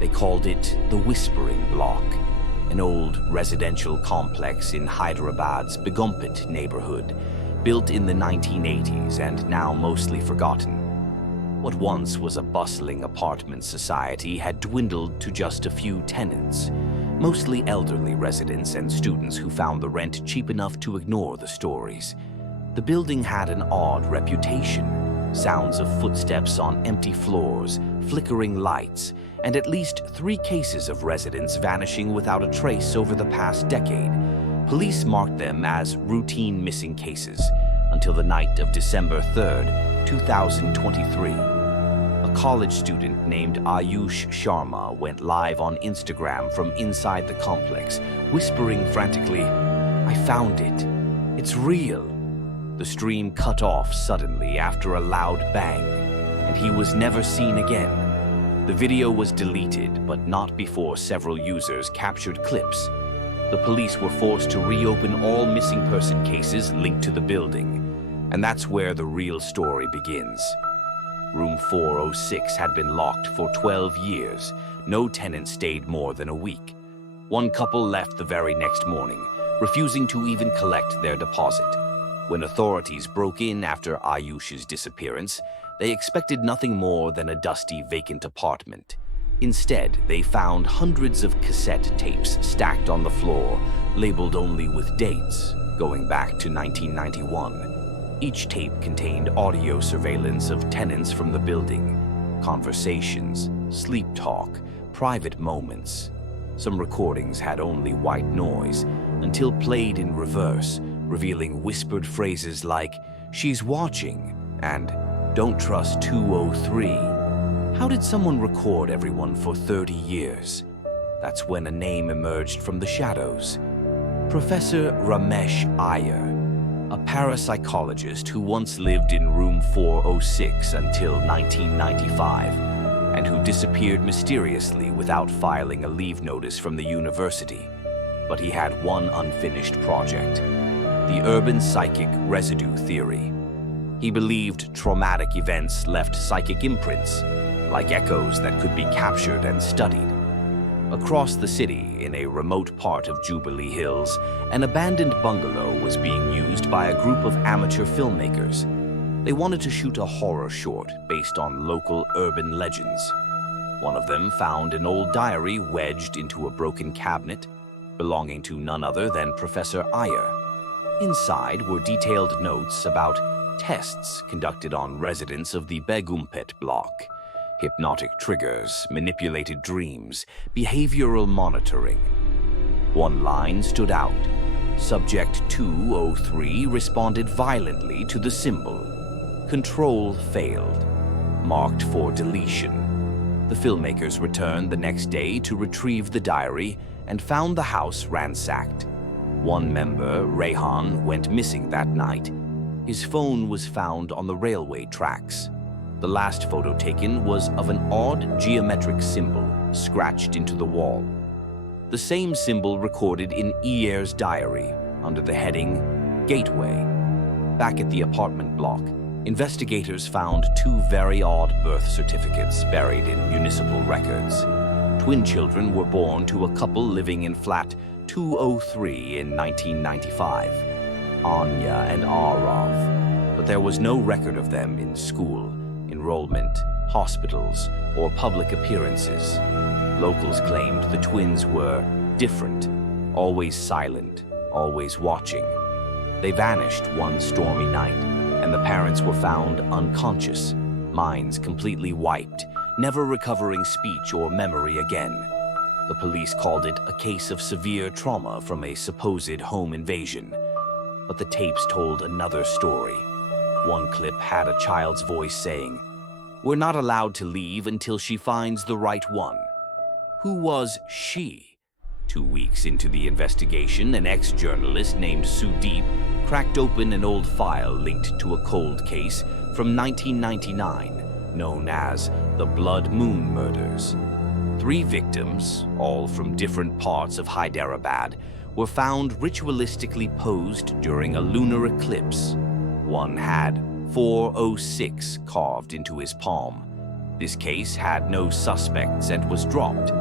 They called it the Whispering Block, an old residential complex in Hyderabad's Begumpet neighborhood, built in the 1980s and now mostly forgotten. What once was a bustling apartment society had dwindled to just a few tenants, mostly elderly residents and students who found the rent cheap enough to ignore the stories. The building had an odd reputation: sounds of footsteps on empty floors, flickering lights, and at least 3 cases of residents vanishing without a trace over the past decade. Police marked them as routine missing cases until the night of December 3rd, 2023. A college student named Ayush Sharma went live on Instagram from inside the complex, whispering frantically, "I found it. It's real." The stream cut off suddenly after a loud bang, and he was never seen again. The video was deleted, but not before several users captured clips. The police were forced to reopen all missing person cases linked to the building, and that's where the real story begins. Room 406 had been locked for 12 years. No tenant stayed more than a week. One couple left the very next morning, refusing to even collect their deposit. When authorities broke in after Ayush's disappearance, they expected nothing more than a dusty, vacant apartment. Instead, they found hundreds of cassette tapes stacked on the floor, labeled only with dates, going back to 1991. Each tape contained audio surveillance of tenants from the building, conversations, sleep talk, private moments. Some recordings had only white noise, until played in reverse, revealing whispered phrases like, "She's watching," and "Don't trust 203. How did someone record everyone for 30 years? That's when a name emerged from the shadows. Professor Ramesh Iyer, a parapsychologist who once lived in room 406 until 1995, and who disappeared mysteriously without filing a leave notice from the university. But he had one unfinished project: the urban psychic residue theory. He believed traumatic events left psychic imprints, like echoes that could be captured and studied. Across the city, in a remote part of Jubilee Hills, an abandoned bungalow was being used by a group of amateur filmmakers. They wanted to shoot a horror short based on local urban legends. One of them found an old diary wedged into a broken cabinet, belonging to none other than Professor Iyer. Inside were detailed notes about tests conducted on residents of the Begumpet block. Hypnotic triggers, manipulated dreams, behavioral monitoring. One line stood out. Subject 203 responded violently to the symbol. Control failed. Marked for deletion. The filmmakers returned the next day to retrieve the diary and found the house ransacked. One member, Rehan, went missing that night. His phone was found on the railway tracks. The last photo taken was of an odd geometric symbol scratched into the wall. The same symbol recorded in Iyer's diary under the heading Gateway. Back at the apartment block, investigators found 2 very odd birth certificates buried in municipal records. Twin children were born to a couple living in flat 203 in 1995, Anya and Arav, but there was no record of them in school, enrollment, hospitals, or public appearances. Locals claimed the twins were different, always silent, always watching. They vanished one stormy night, and the parents were found unconscious, minds completely wiped, never recovering speech or memory again. The police called it a case of severe trauma from a supposed home invasion. But the tapes told another story. One clip had a child's voice saying, "We're not allowed to leave until she finds the right one." Who was she? 2 weeks into the investigation, an ex-journalist named Sudeep cracked open an old file linked to a cold case from 1999, known as the Blood Moon Murders. 3 victims, all from different parts of Hyderabad, were found ritualistically posed during a lunar eclipse. One had 406 carved into his palm. This case had no suspects and was dropped,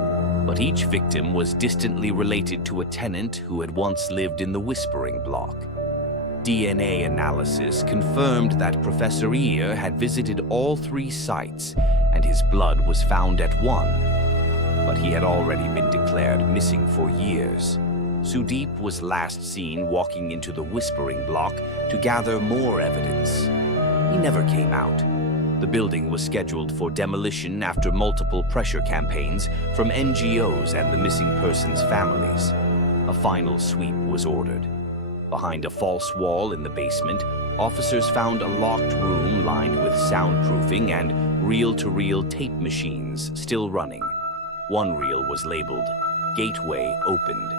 but each victim was distantly related to a tenant who had once lived in the Whispering Block. DNA analysis confirmed that Professor Iyer had visited all 3 sites, and his blood was found at one. But he had already been declared missing for years. Sudeep was last seen walking into the Whispering Block to gather more evidence. He never came out. The building was scheduled for demolition after multiple pressure campaigns from NGOs and the missing persons' families. A final sweep was ordered. Behind a false wall in the basement, officers found a locked room lined with soundproofing and reel-to-reel tape machines still running. One reel was labeled, "Gateway Opened."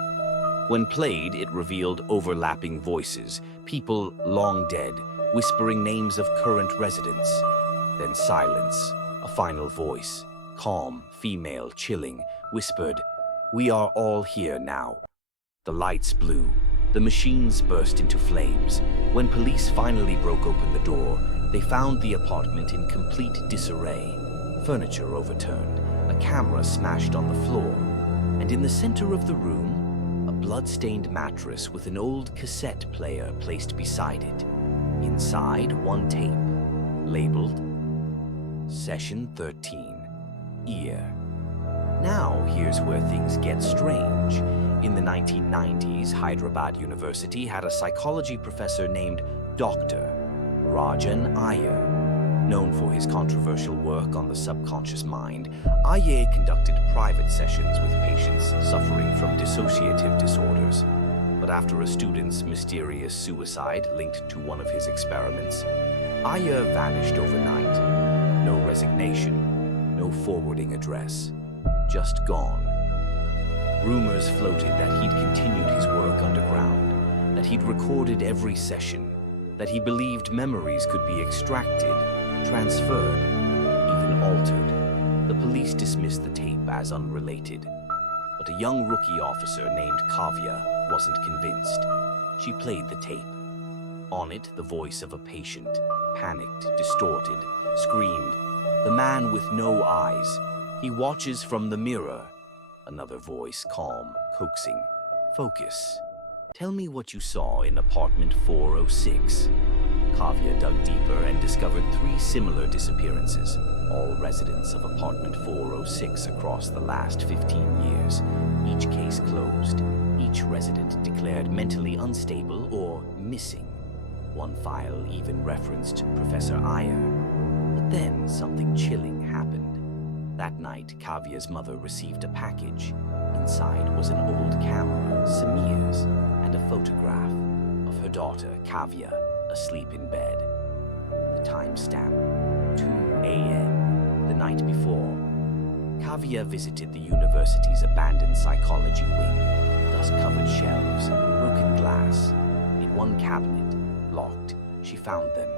When played, it revealed overlapping voices, people long dead, whispering names of current residents. Then silence, a final voice, calm, female, chilling, whispered, "We are all here now." The lights blew. The machines burst into flames. When police finally broke open the door, they found the apartment in complete disarray. Furniture overturned, a camera smashed on the floor, and in the center of the room, a blood-stained mattress with an old cassette player placed beside it. Inside, one tape, labeled Session 13, Iyer. Now, here's where things get strange. In the 1990s, Hyderabad University had a psychology professor named Dr. Ramesh Iyer. Known for his controversial work on the subconscious mind, Iyer conducted private sessions with patients suffering from dissociative disorders. But after a student's mysterious suicide linked to one of his experiments, Iyer vanished overnight. No resignation, no forwarding address, just gone. Rumors floated that he'd continued his work underground, that he'd recorded every session, that he believed memories could be extracted, transferred, even altered. The police dismissed the tape as unrelated, but a young rookie officer named Kavya wasn't convinced. She played the tape. On it, the voice of a patient, panicked, distorted, screamed, "The man with no eyes. He watches from the mirror." Another voice, calm, coaxing, "Focus. Tell me what you saw in apartment 406. Kavya dug deeper and discovered 3 similar disappearances, all residents of apartment 406 across the last 15 years. Each case closed, each resident declared mentally unstable or missing. One file even referenced Professor Iyer. But then something chilling happened. That night, Kavya's mother received a package. Inside was an old camera, Samir's, and a photograph of her daughter, Kavya, asleep in bed. The timestamp, 2 a.m., the night before. Kavya visited the university's abandoned psychology wing. Dust-covered shelves, broken glass. In one cabinet, locked, she found them.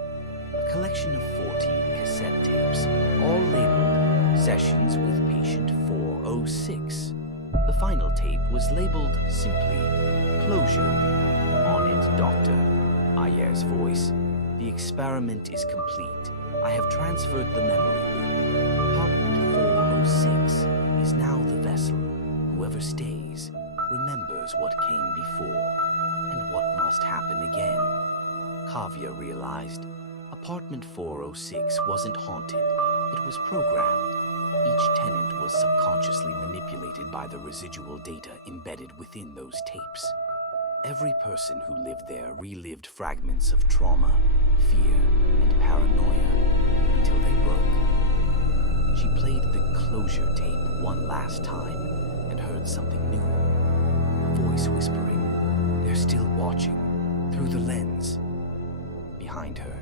A collection of 14 cassette tapes, all labeled Sessions with Patient 406. The final tape was labeled simply Closure. On it, Dr. Iyer's voice, "The experiment is complete. I have transferred the memory loop. Apartment 406 is now the vessel. Whoever stays remembers what came before and what must happen again." Kavya realized apartment 406 wasn't haunted. It was programmed. Each tenant was subconsciously manipulated by the residual data embedded within those tapes. Every person who lived there relived fragments of trauma, fear, and paranoia until they broke. She played the closure tape one last time and heard something new. A voice whispering, "They're still watching, through the lens." Behind her,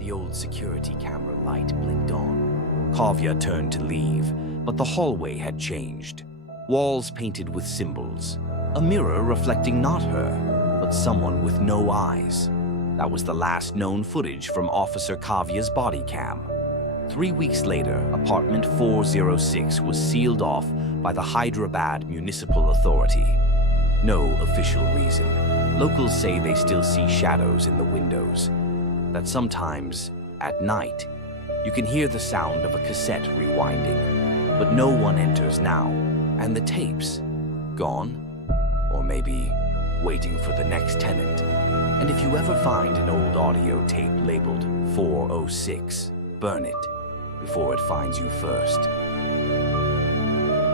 the old security camera light blinked on. Kavya turned to leave, but the hallway had changed. Walls painted with symbols. A mirror reflecting not her, but someone with no eyes. That was the last known footage from Officer Kavya's body cam. 3 weeks later, apartment 406 was sealed off by the Hyderabad Municipal Authority. No official reason. Locals say they still see shadows in the windows. That sometimes, at night, You can hear the sound of a cassette rewinding, but no one enters now, and the tapes, gone? Or maybe waiting for the next tenant. And if you ever find an old audio tape labeled 406, burn it before it finds you first.